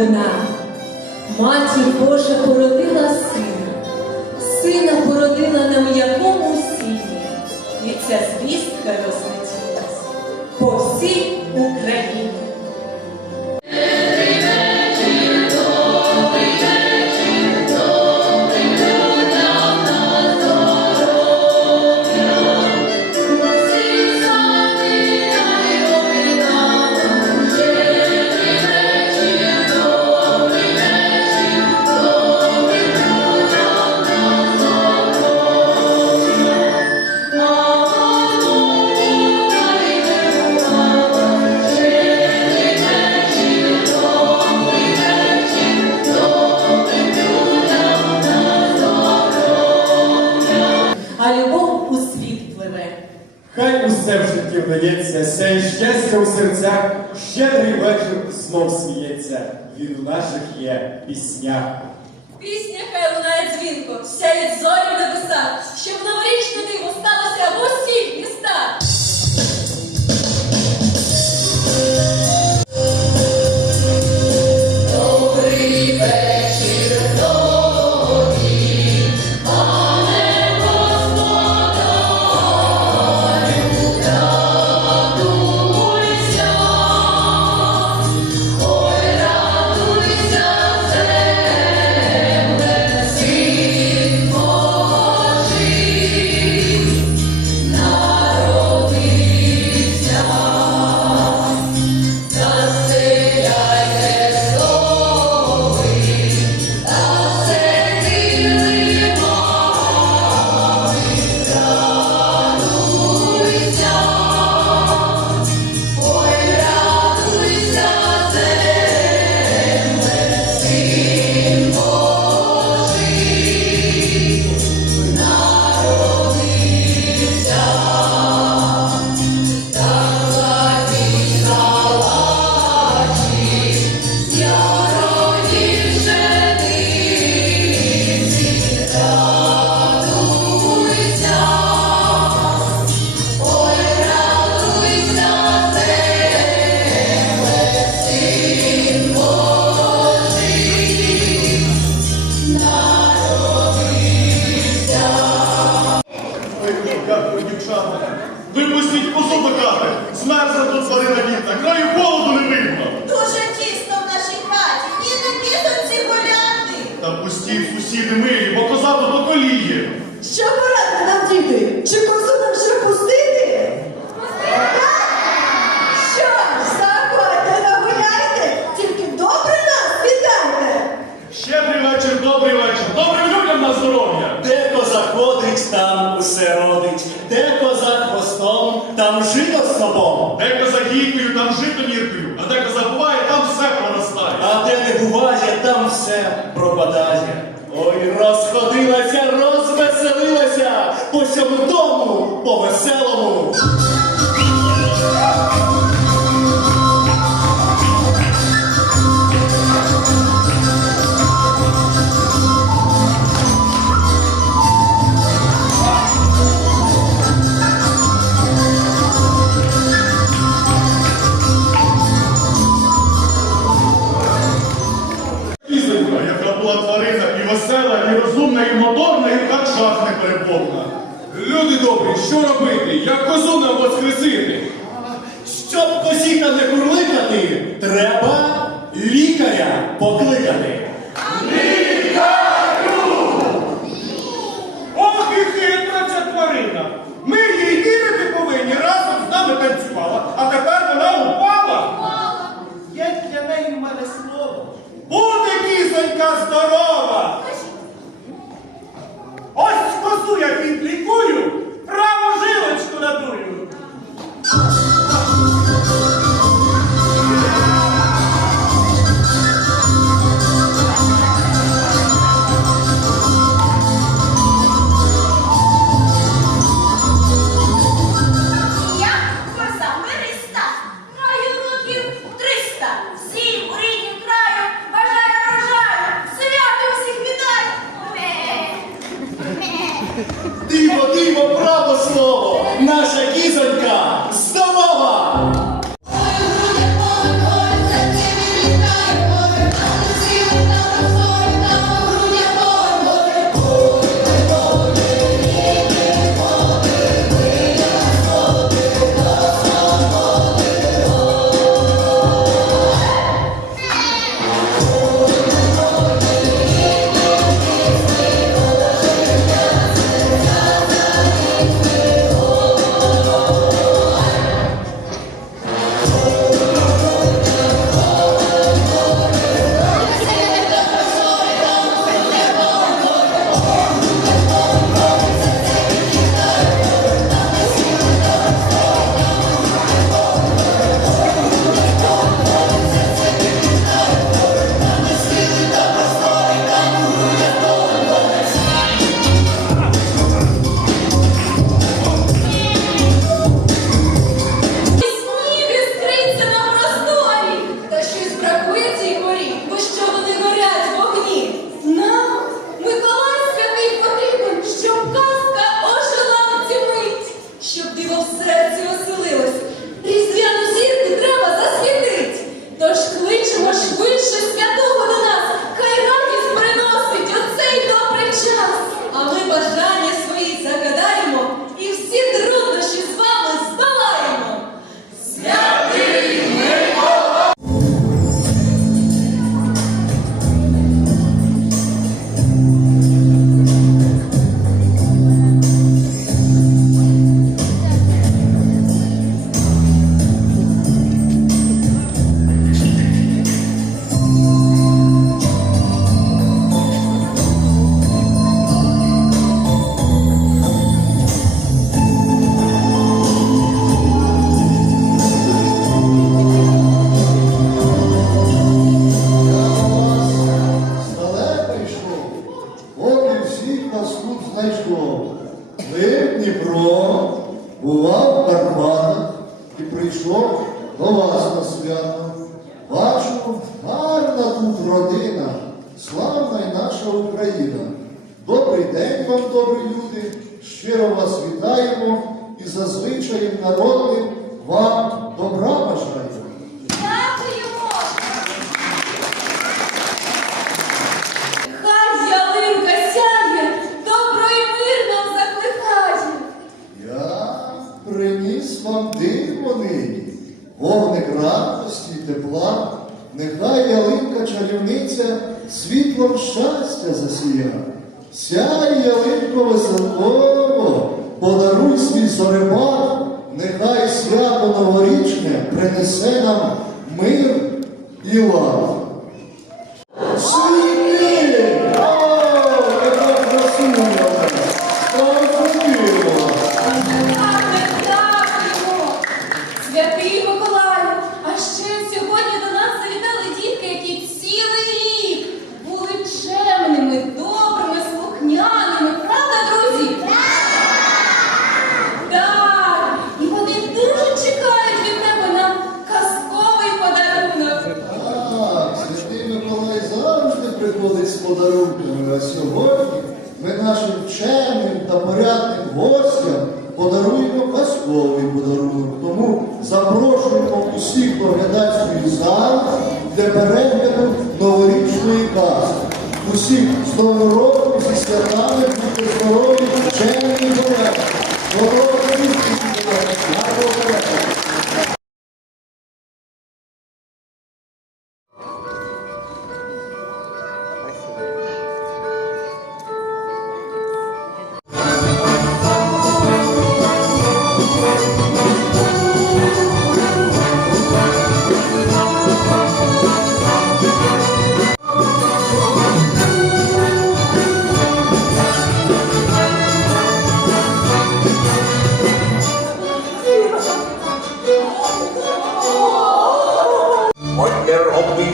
новина. Матір Божа породила сина, сина породила на якому сіні. І ця звіст здається, сяє щастя у серцях, щедрий вечір знов сміється. Він у наших є піснях. Пісня хай лунає дзвінко, сяє зорі в небесах, щоб новорічне диво сталося або сіль. povo é Sélamo! усім з новим роком, зі святами, будьте здорові, чемні і порядні.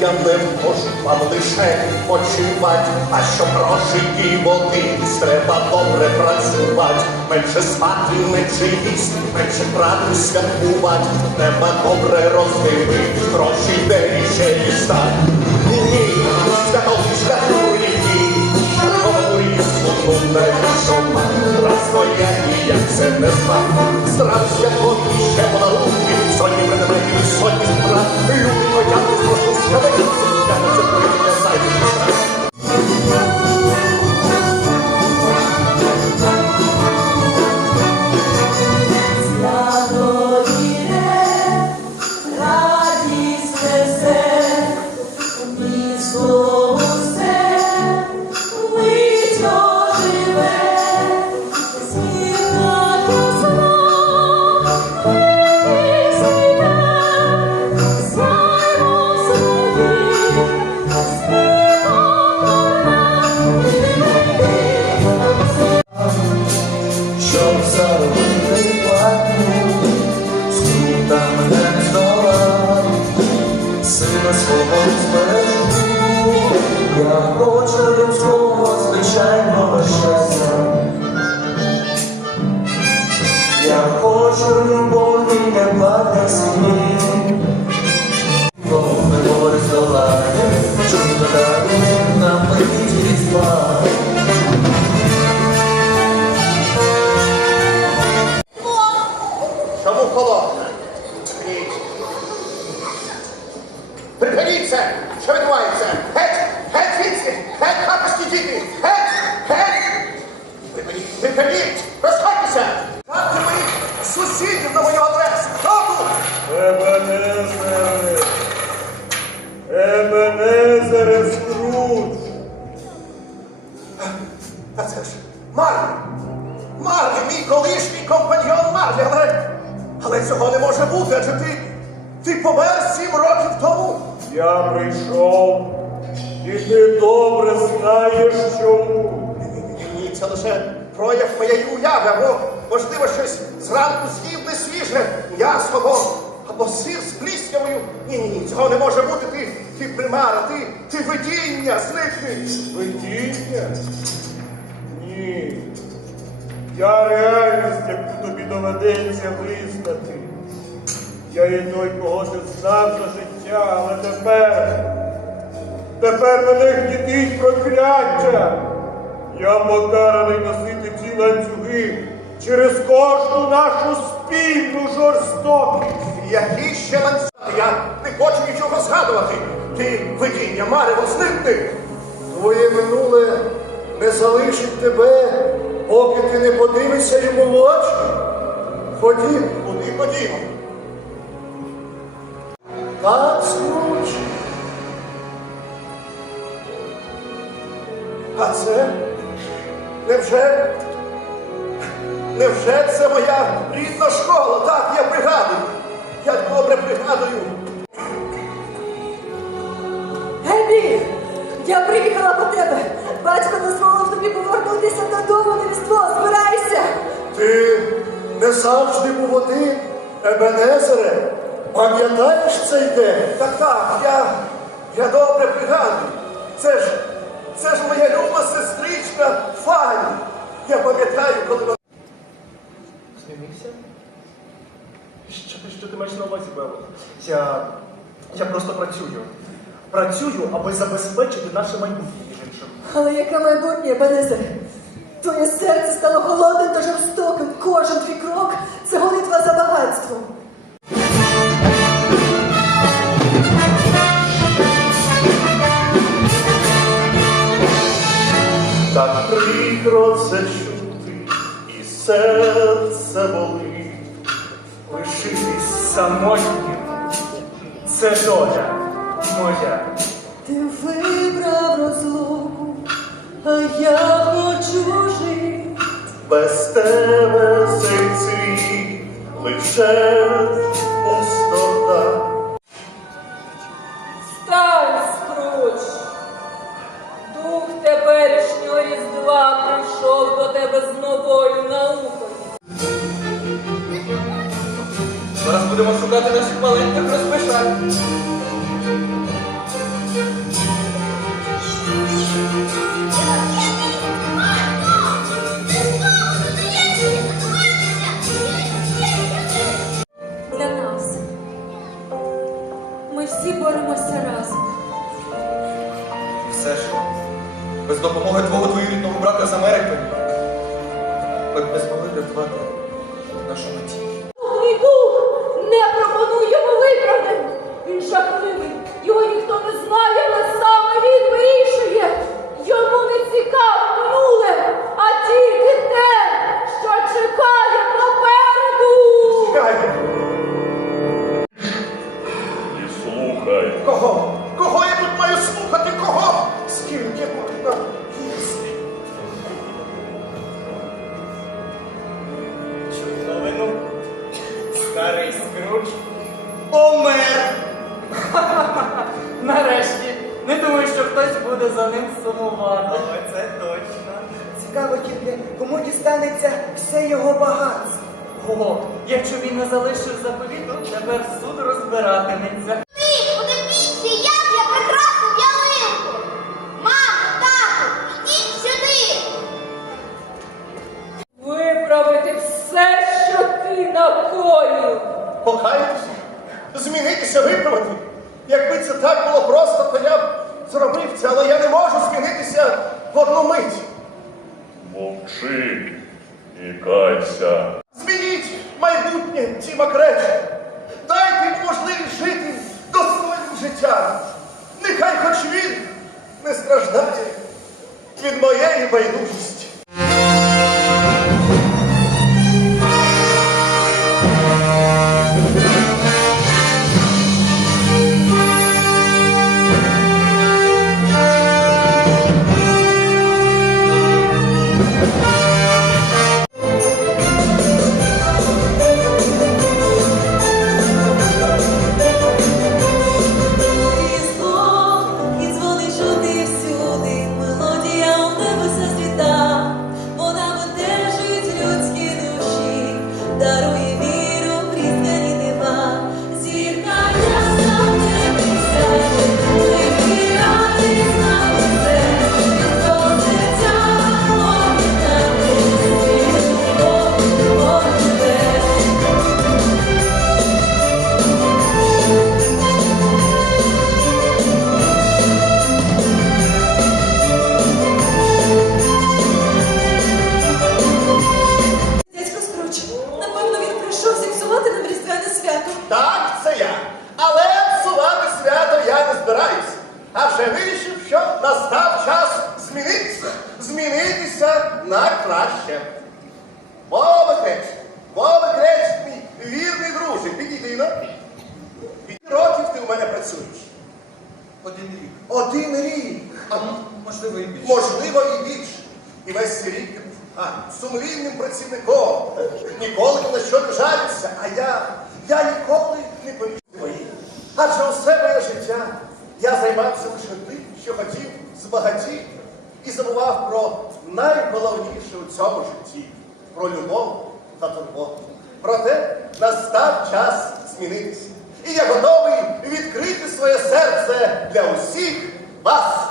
Я можу вам лише почивать, а щоб гроші і води, треба добре працювати, менше спати, менше їсти, менше прати святкувати, треба добре роздивитись, гроші де і ще дістать. Ні, святолишка ні, говори слуху не шума, раз твоя ніяк це не знав. Страх святоті ще подарунки, Thank you. Не Скрудж. Та це ж Марлі! Марлі, мій колишній компаньйон Марлі, але... Але цього не може бути, адже ти... Ти помер сім років тому! Я прийшов, і ти добре знаєш чому. Ні, ні, це лише прояв моєї уяви, або, можливо, щось зранку з'їв несвіже, м'ясо або, або сир з пліснявою. Ні, ні, ні, цього не може бути. Ти, ти примара, ти, ти видіння, зникни. Видіння? Ні. Я реальність, яку тобі доведеться визнати. Я є той, кого ти знав за життя, але тепер, тепер мене гнітить прокляття. Я покараний носити ці ланцюги через кожну нашу спільну жорстокість. Які ще ланцюги? Я не хочу нічого згадувати. Ти видіння, марево, зникни. Твоє минуле не залишить тебе, поки ти не подивишся йому в очі. Ходім, Куди ходімо? так, Скруч. А це? Невже? Невже це моя рідна школа? Так, я пригадую. Я добре пригадую. Ебі, я приїхала по тебе. Батько дозволив тобі повернутися додому на різдво. Збирайся. Ти не завжди був один, Ебенезере. Пам'ятаєш цей день? Так, так, я, я добре пригадую. Це ж, це ж моя люба сестричка Фані. Я пам'ятаю, коли вона... Змінився? Що, ти- що ти маєш на увазі, Бело? Я, я просто працюю. Працюю, аби забезпечити наше майбутнє, між іншим. Але яке майбутнє, Бенезе? Твоє серце стало холодним та жорстоким. Кожен твій крок це гонитва за багатством. Так прикро це чути, і серце болить. Лишитись самотнім. Це доля моя. Ти вибрав розлуку, а я хочу жити. Без тебе цей світ лише пустота. Нашу меті. Твій дух не пропонує йому виправдань. Він жахливий, його ніхто не знає, кому дістанеться все його багатство. О, якщо він не залишив заповіту, тепер суд розбиратиметься. Життям. Нехай хоч він не страждає від моєї байдужості. На краще. Вова Креч, Вова Креч, мій вірний друже, підійди ну. Скільки років ти у мене працюєш? Один рік. Один рік. А ну, можливо, і більше. Можливо, і більше. І весь цей рік ти був а, сумлінним працівником. Ніколи ні на що не жалівся, а я, я ніколи не поміг твої. Адже усе моє життя я займався лише тим, що хотів збагатіти і забував про найголовніше у цьому житті про любов та турботу. Проте настав час змінитися. І я готовий відкрити своє серце для усіх вас.